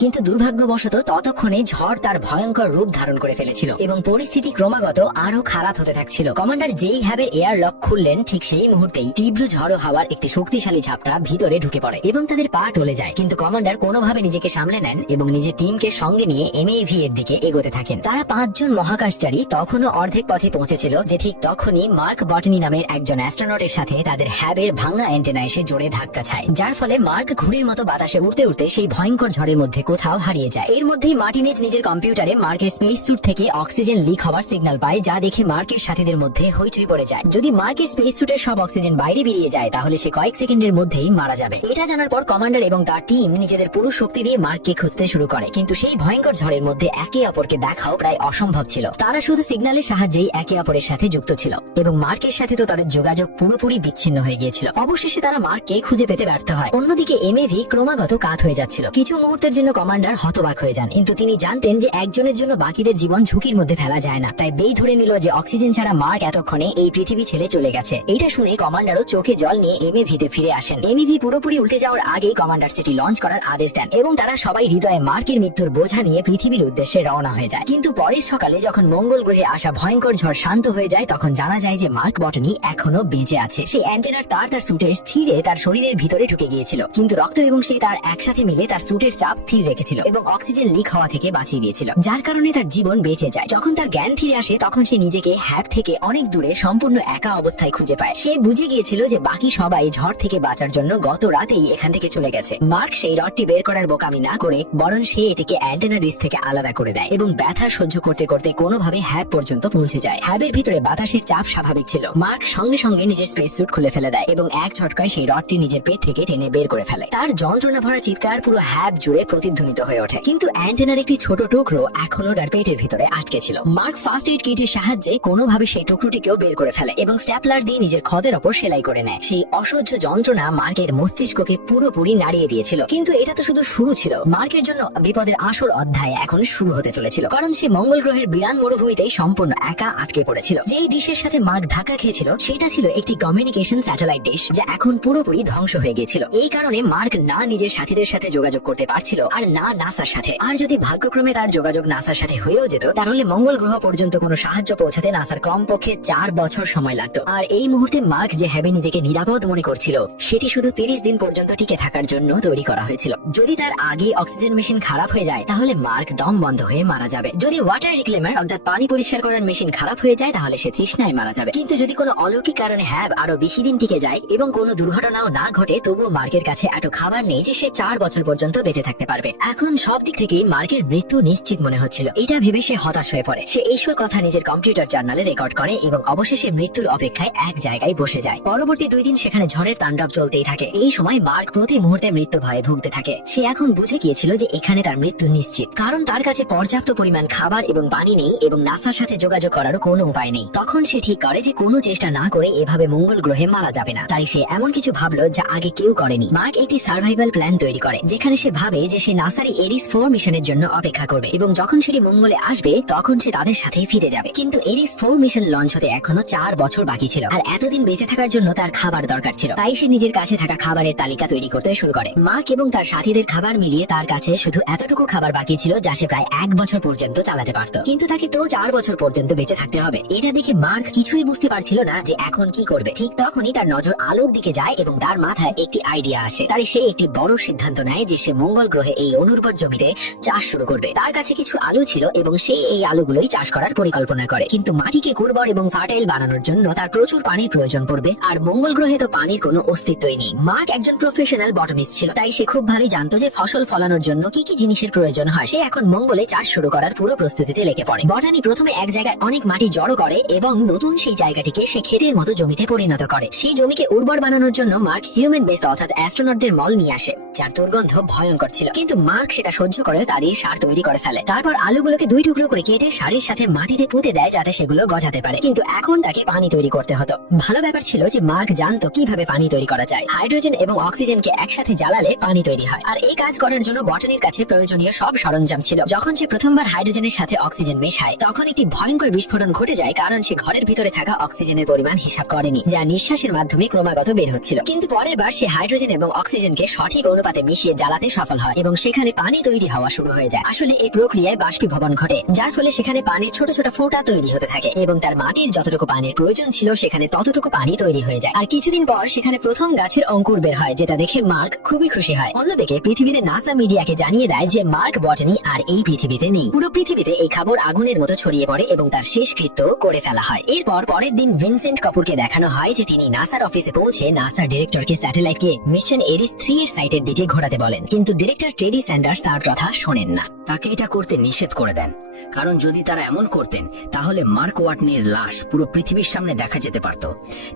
কিন্তু দুর্ভাগ্যবশত ততক্ষণে ঝড় তার ভয়ঙ্কর রূপ ধারণ করে ফেলেছিল এবং পরিস্থিতি ক্রমাগত আরো খারাপ হতে থাকছিল। কমান্ডার যেই হ্যাবের এয়ার লক খুললেন ঠিক সেই মুহূর্তেই তীব্র ঝড়ো হাওয়ার একটি শক্তিশালী ঝাপটা ভিতরে ঢুকে পড়ে এবং তাদের পা টলে যায়। কিন্তু কমান্ডার কোনোভাবে নিজেকে সামলে নেন এবং নিজের টিমকে সঙ্গে নিয়ে এমএভি এর দিকে এগোতে থাকেন। তারা 5 জন মহাকাশচারী তখনও অর্ধেক পথে পৌঁছেছিল যে ঠিক তখনই মার্ক বটনি নামের একজন অ্যাস্ট্রোনটের সাথে তাদের হ্যাবের ভাঙা অ্যান্টেনা এসে জোরে ধাক্কা খায়, যার ফলে মার্ক ঘুড়ির মতো বাতাসে উড়তে উড়তে সেই ভয়ঙ্কর ঝড়ের মধ্যে কোথাও হারিয়ে যায়। এর মধ্যেই মার্টিনেজ নিজের কম্পিউটারে মার্কের স্পেস স্যুট থেকে অক্সিজেন লিক হওয়ার সিগন্যাল পায়, যা দেখে মার্কের সাথীদের মধ্যে হইচই পড়ে যায়। যদি মার্কের স্পেস স্যুটের সব অক্সিজেন বাইরে বেরিয়ে যায় তাহলে সে কয়েক সেকেন্ডের মধ্যেই মারা যাবে। এটা জানার পর কমান্ডার এবং তার টিম নিজেদের পুরো শক্তি দিয়ে মার্ককে খুঁজতে শুরু করে, কিন্তু সেই ভয়ঙ্কর ঝড়ের মধ্যে একে অপরকে দেখাও প্রায় অসম্ভব ছিল। তারা শুধু সিগন্যালের সাহায্যেই একে অপরের সাথে যুক্ত ছিল এবং মার্কের সাথে তো তাদের যোগাযোগ পুরোপুরি বিচ্ছিন্ন হয়ে গিয়েছিল। অবশেষে তারা মার্ককে খুঁজে পেতে ব্যর্থ হয়। অন্যদিকে এমএভি ক্রমাগত কাত হয়ে যাচ্ছিল। কিছু মুহূর্তের জন্য কমান্ডার হতবাক হয়ে যান, কিন্তু তিনি জানতেন যে একজনের জন্য বাকিদের জীবন ঝুঁকির মধ্যে ফেলা যায় না। তাই বেই ধরে নিল যে অক্সিজেন ছাড়া মার্ক এতক্ষণে এই পৃথিবী ছেড়ে চলে গেছে। এটা শুনে কমান্ডারও চোখে জল নিয়ে এমএভিতে ফিরে আসেন। এমএভি পুরোপুরি উল্টে যাওয়ার আগেই কমান্ডার সেটি লঞ্চ করার আদেশ দেন এবং তারা সবাই হৃদয়ে মার্কের মৃত্যুর বোঝা নিয়ে পৃথিবীর উদ্দেশ্যে রওনা হয়ে যায়। কিন্তু পরের সকালে যখন মঙ্গল গ্রহে আসা ভয়ঙ্কর ঝড় শান্ত হয়ে যায় তখন জানা যায় যে মার্ক বটনি এখনো বেঁচে আছে। সেই অ্যান্টেনার তার সুটের স্থিরে তার শরীরের ভিতরে ঢুকে গিয়েছিল, কিন্তু রক্ত এবং সেই তার একসাথে মিলে তার সুটের চাপ স্থির রেখেছিল এবং অক্সিজেন লিক হওয়া থেকে বাঁচিয়ে দিয়েছিল, যার কারণে তার জীবন বেঁচে যায়। যখন তার জ্ঞান ফিরে আসে তখন সে নিজেকে হ্যাব থেকে অনেক দূরে সম্পূর্ণ একা অবস্থায় খুঁজে পায়। সে বুঝে গিয়েছিল যে বাকি সবাই ঝড় থেকে বাঁচার জন্য গত রাতেই এখান থেকে চলে গেছে। মার্ক সেই রডটি বের করার বোকামি না করে বরং সে এটিকে অ্যান্টেনা রিস থেকে আলাদা করে দেয় এবং ব্যথা সহ্য করতে করতে কোনোভাবে হ্যাব পর্যন্ত পৌঁছে যায়। হ্যাবের ভিতরে বাতাসের চাপ স্বাভাবিক ছিল। মার্ক সঙ্গে সঙ্গে নিজের স্পেস স্যুট খুলে ফেলে দেয় এবং এক ঝটকায় সেই রডটি নিজের পেট থেকে টেনে বের করে ফেলে। তার যন্ত্রণা ভরা চিৎকার পুরো হ্যাব জুড়ে প্রতিধ্বনিত হয়ে ওঠে, কিন্তু অ্যান্টেনার একটি ছোট টুকরো এখনো তার পেটের ভিতরে আটকে ছিল। মার্ক ফার্স্ট এইড কিটের সাহায্যে কোনোভাবে সেই টুকরোটিকেও বের করে ফেলে এবং স্ট্যাপলার দিয়ে নিজের ক্ষতের ওপর সেলাই করে নেয়। সেই অসহ্য যন্ত্রণা মার্কের মস্তিষ্ককে পুরোপুরি নাড়িয়ে দিয়েছিল। কিন্তু এটা তো শুধু শুরু ছিল। মার্কের জন্য বিপদের আসল অধ্যায় এখন শুরু হতে চলেছিল, কারণ সে মঙ্গল গ্রহের বিরান মরুভূমিতেই সম্পূর্ণ একা আটকে পড়েছিল। যেই ডিশের সাথে মার্ক ধাক্কা খেয়েছিল সেটা ছিল একটি কমিউনিকেশন স্যাটেলাইট ডিশ, যা এখন পুরোপুরি ধ্বংস হয়ে গিয়েছিল। এই কারণে মার্ক না নিজের সাথীদের সাথে যোগাযোগ করতে পারছিল আর না নাসার সাথে। আর যদি ভাগ্যক্রমে তার যোগাযোগ নাসার সাথে হয়েও যেত তাহলে মঙ্গল গ্রহ পর্যন্ত কোনো সাহায্য পৌঁছাতে নাসার কমপক্ষে 4 বছর সময় লাগতো। আর এই মুহূর্তে মার্ক যে হ্যাবে নিজেকে নিরাপদ মনে করছিল সেটি শুধু 30 দিন পর্যন্ত টিকে থাকার জন্য তৈরি করা হয়েছিল। যদি তার আগে অক্সিজেন মেশিন খারাপ হয়ে যায় তাহলে মার্ক দম বন্ধ হয়ে মারা যাবে। যদি ওয়াটার রিক্লেমার অর্থাৎ পানি পরিষ্কার করার মেশিন খারাপ হয়ে যায় তাহলে সে তৃষ্ণায় মারা যাবে। কিন্তু যদি কোনো অলৌকিক কারণে হ্যাব আরো বেশি দিন টিকে যায় এবং কোনো দুর্ঘটনাও না ঘটে তবুও মার্কের কাছে এত খাবার নেই যে সে 4 বছর পর্যন্ত বেঁচে থাকতে পারবে। এখন সব দিক থেকেই মার্কের মৃত্যু নিশ্চিত মনে হচ্ছিল। এটা ভেবে সে হতাশ হয়ে পড়ে। সে এইসব কথা নিজের কম্পিউটার জার্নালে রেকর্ড করে এবং অবশেষে মৃত্যুর অপেক্ষায় এক জায়গায় বসে যায়। পরবর্তী 2 দিন সেখানে ঝড়ের তাণ্ডব চলতেই থাকে। এই সময় মার্ক প্রতি মুহূর্তে মৃত্যু ভয়ে ভুগতে থাকে। সে এখন বুঝে গিয়েছিল যে এখানে তার মৃত্যু নিশ্চিত, কারণ তার কাছে পর্যাপ্ত পরিমাণ খাবার এবং পানি নেই এবং নাসার সাথে যোগাযোগ করারও কোনো উপায় নেই। তখন সে ঠিক করে যে কোনো চেষ্টা না করে এভাবে মঙ্গল গ্রহে মারা যাবে না। তাই সে এমন কিছু ভাবলো যা আগে কেউ করেনি। মার্ক একটি সার্ভাইভাল প্ল্যান তৈরি করে, যেখানে সে ভাবে যে সে নাসার এরিস 4 মিশনের জন্য অপেক্ষা করবে এবং যখন সেটি মঙ্গলে আসবে তখন সে তাদের সাথে ফিরে যাবে। কিন্তু এরিস 4 মিশন লঞ্চ হতে এখনো 4 বছর বাকি ছিল আর এতদিন বেঁচে থাকার জন্য তার খাবার দরকার ছিল। তাই সে নিজের কাছে থাকা খাবারের তালিকা তৈরি করতে শুরু করে। মার্ক এবং তার সাথীদের খাবার মিলিয়ে তার কাছে শুধু এতটুকু খাবার বাকি ছিল যা সে প্রায় 1 বছর পর্যন্ত চালাতে পারত। কিন্তু তাকে তো 4 বছর পর্যন্ত বেঁচে থাকতে হবে। এটা দেখে মার্ক কিছুই বুঝতে পারছিল না যে এখন কি করবে। ঠিক তখনই তার নজর আলোর দিকে যায় এবং তার মাথায় একটি আইডিয়া আসে। তাই সে একটি বড় সিদ্ধান্ত নেয় যে সে মঙ্গল গ্রহে এই অনুর্বর জমিতে চাষ শুরু করবে। তার কাছে কিছু আলু ছিল এবং সে এই আলুগুলোই চাষ করার পরিকল্পনা করে। কিন্তু মাটিকে উর্বর এবং ফার্টাইল বানানোর জন্য তার প্রচুর পানির প্রয়োজন পড়বে, আর মঙ্গল গ্রহে তো পানির কোনো অস্তিত্বই নেই। মার্ক একজন প্রফেশনাল বটানিস্ট ছিল, তাই সে খুব ভালোই জানতো যে ফসল ফলানোর জন্য কি কি জিনিসের প্রয়োজন হয়। সে এখন মঙ্গলে চাষ শুরু করার পুরো প্রস্তুতিতে লেগে পড়ে। বটানি প্রথমে এক জায়গায় অনেক মাটি জড়ো করে এবং নতুন সেই জায়গাটিকে সে ক্ষেতের মতো জমিতে পরিণত করে। সেই জমিকে উর্বর বানানোর জন্য মার্ক হিউম্যান বেস্ট অর্থাৎ অ্যাস্ট্রোনটদের মল নিয়ে আসে, যার দুর্গন্ধ ভয়ঙ্কর ছিল। কিন্তু মার্ক সেটা সহ্য করে তারই সার তৈরি করে ফেলে। তারপর আলুগুলোকে 2 টুকরো করে কেটে সারের সাথে মাটিতে পুঁতে দেয় যাতে সেগুলো গজাতে পারে। কিন্তু এখন তাকে পানি তৈরি করতে হতো। ভালো ব্যাপার ছিল যে মার্ক জানতো কিভাবে পানি তৈরি করা যায়। হাইড্রোজেন এবং অক্সিজেনকে একসাথে জ্বালালে পানি তৈরি হয়, আর এই কাজ করার জন্য বটানির কাছে প্রয়োজনীয় সব সরঞ্জাম ছিল। যখন সে প্রথমবার হাইড্রোজেনের সাথে অক্সিজেন মেশায় তখন একটি ভয়ঙ্কর বিস্ফোরণ ঘটে যায়, কারণ সে ঘরের ভিতরে থাকা অক্সিজেনের পরিমাণ হিসাব করেনি, যা নিঃশ্বাসের মাধ্যমে ক্রমাগত বের হচ্ছিল। কিন্তু পরের বার সে হাইড্রোজেন এবং অক্সিজেনকে সঠিক অনুপাতে মিশিয়ে জ্বালাতে সফল হয় এবং সেখানে পানি তৈরি হওয়া শুরু হয়ে যায়। আসলে এই প্রক্রিয়ায় বাষ্পীভবন ঘটে, যার ফলে সেখানে পানির ছোট ছোট ফোঁটা তৈরি হতে থাকে এবং তার মাটির যতটুকু পানির প্রয়োজন ছিল সেখানে ততটুকু পানি তৈরি হয়ে যায়। আর কিছুদিন পর সেখানে প্রথম গাছের অঙ্কুর বের হয়, যেটা দেখে মার্ক খুবই খুশি হয়। অন্যদিকে পৃথিবীতে নাসা মিডিয়াকে জানিয়ে দেয় যে মার্ক বটনি আর এই পৃথিবীতে নেই। পুরো পৃথিবীতে এই খবর আগুনের মতো ছড়িয়ে পড়ে এবং তার শেষকৃত্য করে ফেলা হয়। এরপর পরের দিন ভিনসেন্ট কাপুরকে দেখানো হয় যে তিনি নাসার অফিসে পৌঁছে নাসার ডিরেক্টরকে স্যাটেলাইটকে মিশন এরিস 3 এর সাইটের দিকে ঘোরাতে বলেন, কিন্তু ডিরেক্টর টেডি স্যান্ডার্স তার কথা শোনেন না। তাকে এটা করতে নিষেধ করে দেন, কারণ যদি তারা এমন করতেন তাহলে মার্ক ওয়াটনির লাশ পুরো পৃথিবীর সামনে দেখা যেতে পারত,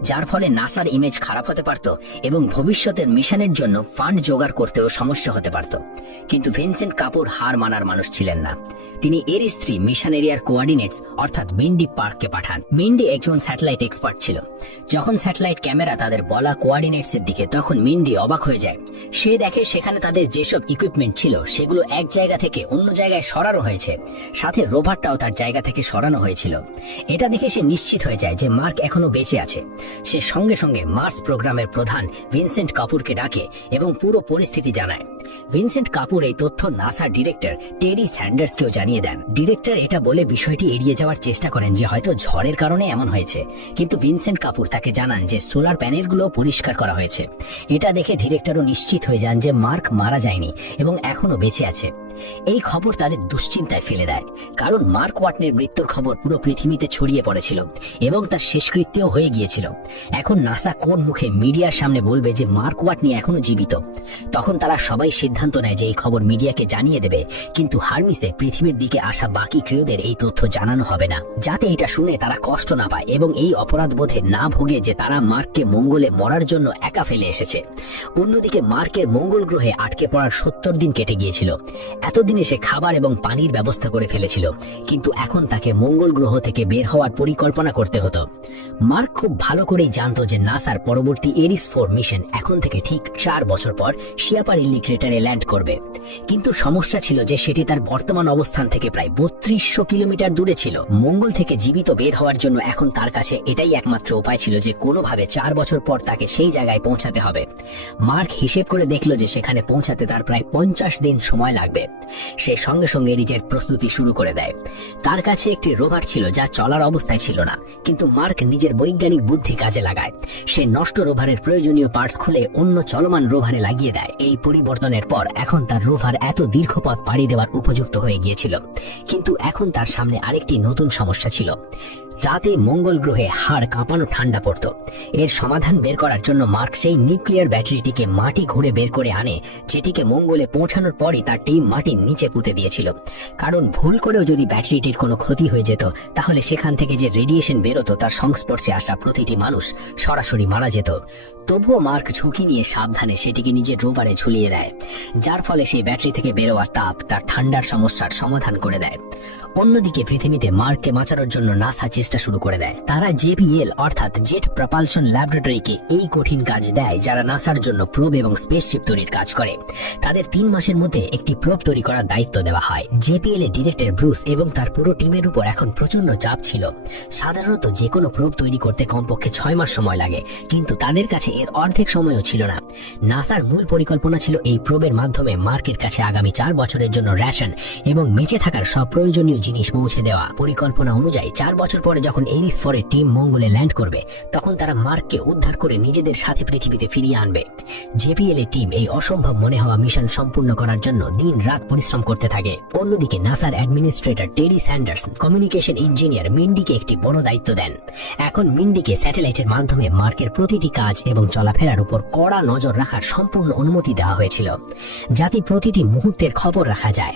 যার ফলে নাসার ইমেজ খারাপ হতে পারত এবং ভবিষ্যতের মিশনের জন্য ফান্ড জোগাড় করতেও সমস্যা হতে পারত। কিন্তু ভিনসেন্ট কাপুর হার মানার মানুষ ছিলেন না। তিনি এরিস 3 মিশন এরিয়ার কোঅর্ডিনেটস অর্থাৎ মিন্ডি পার্ককে পাঠান। মিন্ডি একজন স্যাটেলাইট এক্সপার্ট ছিল। যখন স্যাটেলাইট ক্যামেরা তাদের বলা কোঅর্ডিনেটস এর দিকে, তখন মিন্ডি অবাক হয়ে যায়। সে দেখে সেখানে তাদের যেসব ইকুইপমেন্ট ছিল সেগুলো এক জায়গা থেকে অন্য জায়গায় সরানো হয়েছে, সাথে রোভারটাও তার জায়গা থেকে সরানো হয়েছিল। এটা দেখে সে নিশ্চিত হয়ে যায় যে মার্ক এখনো বেঁচে আছে। সে সঙ্গে সঙ্গে মার্স প্রোগ্রামের প্রধান ভিনসেন্ট কাপুরকে ডাকে এবং পুরো পরিস্থিতি জানায়। ভিনসেন্ট কাপুর এই তথ্য নাসার ডিরেক্টর টেডি স্যান্ডার্সকেও জানিয়ে দেন। ডিরেক্টর এটা বলে বিষয়টি এড়িয়ে যাওয়ার চেষ্টা করেন যে হয়তো ঝড়ের কারণে এমন হয়েছে, কিন্তু ভিনসেন্ট কাপুর তাকে জানান যে সোলার প্যানেলগুলো পরিষ্কার করা হয়েছে। এটা দেখে ডিরেক্টরও নিশ্চিত হয়ে যান যে মার্ক মারা যায়নি এবং এখনো বেঁচে আছে। এই খবর তাদের দুশ্চিন্তায় ফেলে দেয়, কারণ মার্ক ওয়াটনের মৃত্যুর খবর পুরো পৃথিবীতে ছড়িয়ে পড়েছিল এবং তার শেষকৃত্যও হয়ে গিয়েছিল। এখন নাসা কোন মুখে মিডিয়ার সামনে বলবে যে মার্ক ওয়াটনি এখনো জীবিত? তখন তারা সবাই সিদ্ধান্ত নেয় যে এই খবর মিডিয়াকে জানিয়ে দেবে, কিন্তু হারমিসে পৃথিবীর দিকে আসা বাকি ক্রিউদের এই তথ্য জানানো হবে না, যাতে এটা শুনে তারা কষ্ট না পায় এবং এই অপরাধ বোধে না ভোগে যে তারা মার্ককে মঙ্গলে মরার জন্য একা ফেলে এসেছে। অন্যদিকে মার্কের মঙ্গল গ্রহে আটকে পড়ার 70 দিন কেটে গিয়েছিল। এতদিনে সে খাবার এবং পানির ব্যবস্থা করে ফেলেছিল, কিন্তু এখন তাকে মঙ্গল গ্রহ থেকে বের হওয়ার পরিকল্পনা করতে হতো। মার্ক খুব ভালো করেই জানতো যে নাসার পরবর্তী এরিস 4 মিশন এখন থেকে ঠিক 4 বছর পর শিয়াপারিল্লি ক্রেটারে ল্যান্ড করবে। কিন্তু সমস্যা ছিল যে সেটি তার বর্তমান অবস্থান থেকে প্রায় 3200 কিলোমিটার দূরে ছিল। মঙ্গল থেকে জীবিত বের হওয়ার জন্য এখন তার কাছে এটাই একমাত্র উপায় ছিল যে কোনোভাবে 4 বছর পর তাকে সেই জায়গায় পৌঁছাতে হবে। মার্ক হিসেব করে দেখলো যে সেখানে পৌঁছাতে তার প্রায় 50 দিন সময় লাগবে। সে সঙ্গে সঙ্গে নিজের প্রস্তুতি শুরু করে দেয়। তার কাছে একটি রোভার ছিল যা চলার অবস্থায় ছিল না, কিন্তু মার্ক নিজের বৈজ্ঞানিক বুদ্ধি কাজে লাগায়। সে নষ্ট রোভারের প্রয়োজনীয় পার্টস খুলে অন্য চলমান রোভারে লাগিয়ে দেয়। এই পরিবর্তনের পর এখন তার রোভার এত দীর্ঘ পথ পাড়ি দেওয়ার উপযুক্ত হয়ে গিয়েছিল। কিন্তু এখন তার সামনে আরেকটি নতুন সমস্যা ছিল। রাতে মঙ্গল গ্রহে হাড় কাঁপানো ঠান্ডা পড়ত। এর সমাধান বের করার জন্য মার্ক সেই নিউক্লিয়ার ব্যাটারিটিকে মাটি ঘুরে বের করে আনে, যেটিকে মঙ্গলে পৌঁছানোর পরই তার টিম মাটির নিচে পুঁতে দিয়েছিল। কারণ ভুল করেও যদি ব্যাটারিটির কোনো ক্ষতি হয়ে যেত, তাহলে সেখান থেকে যে রেডিয়েশন বেরোতো তার সংস্পর্শে আসা প্রতিটি মানুষ সরাসরি মারা যেত। তবুও মার্ক ঝুঁকি নিয়ে সাবধানে সেটিকে নিজের রোভারে ঝুলিয়ে দেয়, যার ফলে সেই ব্যাটারি থেকে বেরোয়া তাপ তার ঠান্ডার সমস্যার সমাধান করে দেয়। অন্যদিকে পৃথিবীতে মার্ককে বাঁচানোর জন্য নাসা চেষ্টা শুরু করে দেয়। তারা জেপিএল অর্থাৎ জেট প্রপালশন ল্যাবরেটরিকে এই কঠিন কাজ দেয়, যারা নাসার জন্য প্রোব এবং স্পেসশিপ তৈরির কাজ করে। তাদের 3 মাসের মধ্যে একটি প্রোব তৈরি করার দায়িত্ব দেওয়া হয়। জেপিএল এর ডিরেক্টর ব্রুস এবং তার পুরো টিমের উপর এখন প্রচন্ড চাপ ছিল। সাধারণত যে কোনো প্রোব তৈরি করতে কমপক্ষে 6 মাস সময় লাগে, কিন্তু তাদের কাছে এর অর্ধেক সময়ও ছিল না। নাসার মূল পরিকল্পনা ছিল এই প্রোবের মাধ্যমে মার্কের কাছে আগামী 4 বছরের জন্য রেশন এবং বেঁচে থাকার সব প্রয়োজনীয় জিনিস পৌঁছে দেওয়া। পরিকল্পনা অনুযায়ী 4 বছর পরে যখন এরিস 4 এর টিম মঙ্গলে ল্যান্ড করবে, তখন তারা মার্ককে উদ্ধার করে নিজেদের সাথে পৃথিবীতে ফিরিয়ে আনবে। জেপিএল এর টিম এই অসম্ভব মনে হওয়া মিশন সম্পূর্ণ করার জন্য দিন রাত পরিশ্রম করতে থাকে। অন্যদিকে নাসার administrator Teddy Sanders communication engineer মিন্ডিকে একটি বড় দায়িত্ব দেন। এখন মিন্ডিকে স্যাটেলাইটের মাধ্যমে মার্কের প্রতিটি কাজ এবং চলাফেরার উপর কড়া নজর রাখার সম্পূর্ণ অনুমতি দেওয়া হয়েছিল, যাতে প্রতিটি মুহূর্তের খবর রাখা যায়।